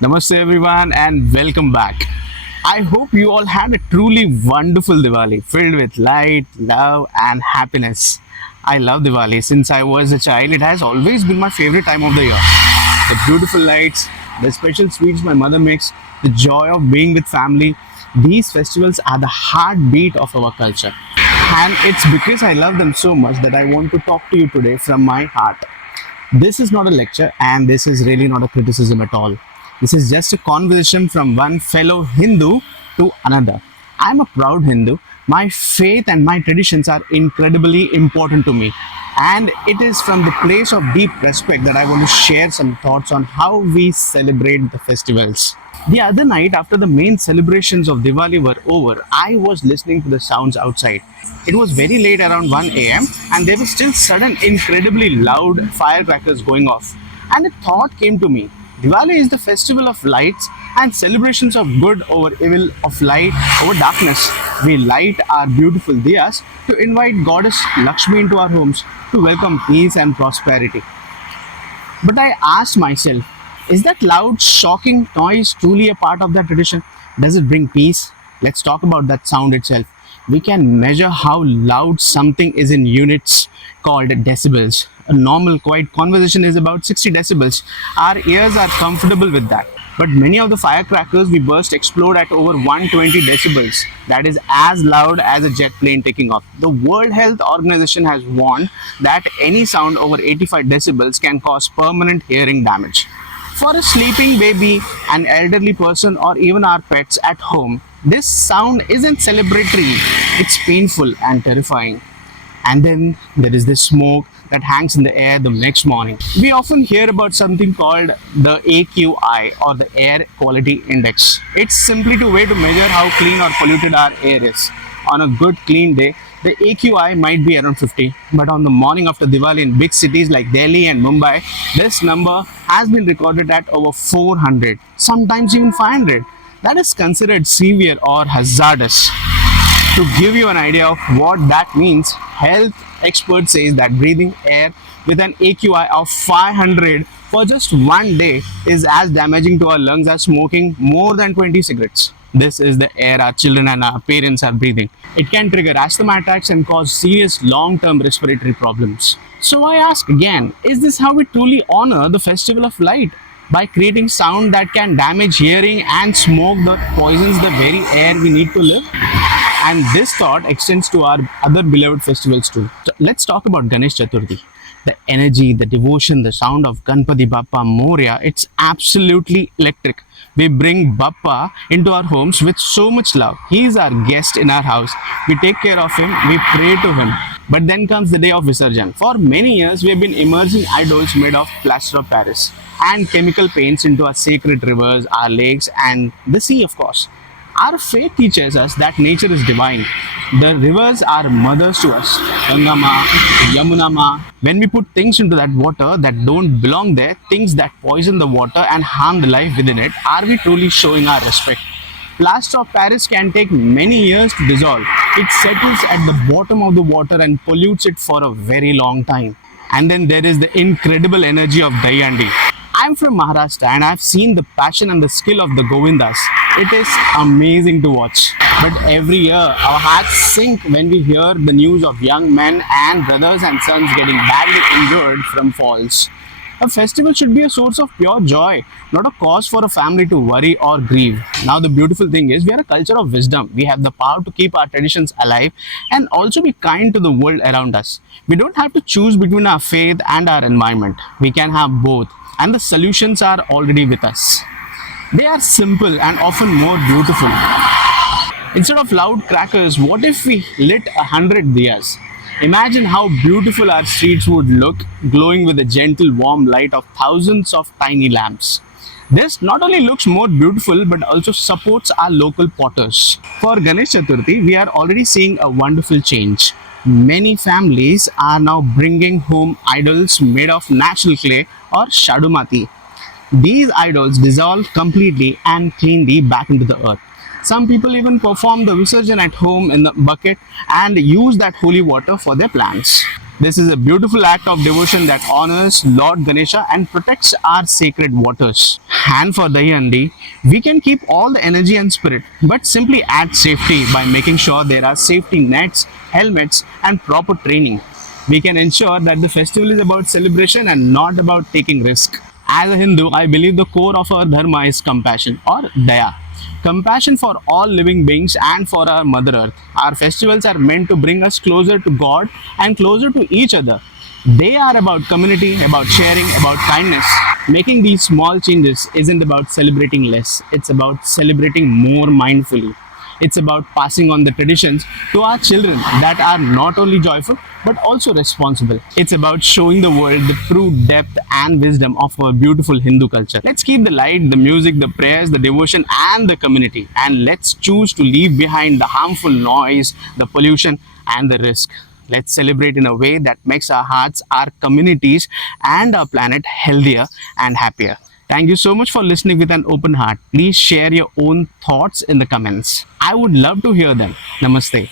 Namaste everyone and welcome back. I hope you all had a truly wonderful Diwali filled with light, love and happiness. I love Diwali since I was a child. It has always been my favorite time of the year. The beautiful lights, the special sweets my mother makes, the joy of being with family. These festivals are the heartbeat of our culture. And it's because I love them so much that I want to talk to you today from my heart. This is not a lecture and this is really not a criticism at all. This is just a conversation from one fellow Hindu to another. I'm a proud Hindu. My faith and my traditions are incredibly important to me. And it is from the place of deep respect that I want to share some thoughts on how we celebrate the festivals. The other night, after the main celebrations of Diwali were over, I was listening to the sounds outside. It was very late, around 1 a.m., and there were still sudden, incredibly loud firecrackers going off. And a thought came to me. Diwali is the festival of lights and celebrations of good over evil, of light over darkness. We light our beautiful diyas to invite Goddess Lakshmi into our homes to welcome peace and prosperity. But I asked myself, is that loud, shocking noise truly a part of that tradition? Does it bring peace? Let's talk about that sound itself. We can measure how loud something is in units called decibels. A normal, quiet conversation is about 60 decibels. Our ears are comfortable with that. But many of the firecrackers we burst explode at over 120 decibels. That is as loud as a jet plane taking off. The World Health Organization has warned that any sound over 85 decibels can cause permanent hearing damage. For a sleeping baby, an elderly person, or even our pets at home, this sound isn't celebratory, it's painful and terrifying. And then there is this smoke that hangs in the air the next morning. We often hear about something called the AQI or the Air Quality Index. It's simply a way to measure how clean or polluted our air is. On a good clean day, the AQI might be around 50, but on the morning after Diwali in big cities like Delhi and Mumbai, this number has been recorded at over 400, sometimes even 500. That is considered severe or hazardous. To give you an idea of what that means, health experts say that breathing air with an AQI of 500 for just one day is as damaging to our lungs as smoking more than 20 cigarettes. This is the air our children and our parents are breathing. It can trigger asthma attacks and cause serious long-term respiratory problems. So I ask again, is this how we truly honor the festival of light? By creating sound that can damage hearing and smoke that poisons the very air we need to live? And this thought extends to our other beloved festivals too. So let's talk about Ganesh Chaturthi. The energy, the devotion, the sound of Ganpati Bappa Moria, it's absolutely electric. We bring Bappa into our homes with so much love. He is our guest in our house. We take care of him, we pray to him. But then comes the day of Visarjan. For many years, we have been immersing idols made of Plaster of Paris and chemical paints into our sacred rivers, our lakes, and the sea, of course. Our faith teaches us that nature is divine. The rivers are mothers to us. Gangama, Yamunama. When we put things into that water that don't belong there, things that poison the water and harm the life within it, are we truly showing our respect? Plaster of Paris can take many years to dissolve. It settles at the bottom of the water and pollutes it for a very long time. And then there is the incredible energy of Dahi Handi. I'm from Maharashtra and I've seen the passion and the skill of the Govindas. It is amazing to watch. But every year, our hearts sink when we hear the news of young men and brothers and sons getting badly injured from falls. A festival should be a source of pure joy, not a cause for a family to worry or grieve. Now, the beautiful thing is, we are a culture of wisdom. We have the power to keep our traditions alive and also be kind to the world around us. We don't have to choose between our faith and our environment. We can have both, and the solutions are already with us. They are simple and often more beautiful. Instead of loud crackers, what if we lit 100 diyas? Imagine how beautiful our streets would look, glowing with the gentle warm light of thousands of tiny lamps. This not only looks more beautiful but also supports our local potters. For Ganesh Chaturthi, we are already seeing a wonderful change. Many families are now bringing home idols made of natural clay or shadumati. These idols dissolve completely and cleanly back into the earth. Some people even perform the Visarjan at home in the bucket and use that holy water for their plants. This is a beautiful act of devotion that honors Lord Ganesha and protects our sacred waters. And for Dahi Handi, we can keep all the energy and spirit, but simply add safety by making sure there are safety nets, helmets, and proper training. We can ensure that the festival is about celebration and not about taking risk. As a Hindu, I believe the core of our dharma is compassion or daya. Compassion for all living beings and for our Mother Earth. Our festivals are meant to bring us closer to God and closer to each other. They are about community, about sharing, about kindness. Making these small changes isn't about celebrating less, it's about celebrating more mindfully. It's about passing on the traditions to our children that are not only joyful but also responsible. It's about showing the world the true depth and wisdom of our beautiful Hindu culture. Let's keep the light, the music, the prayers, the devotion, and the community. And let's choose to leave behind the harmful noise, the pollution, and the risk. Let's celebrate in a way that makes our hearts, our communities, and our planet healthier and happier. Thank you so much for listening with an open heart. Please share your own thoughts in the comments. I would love to hear them. Namaste.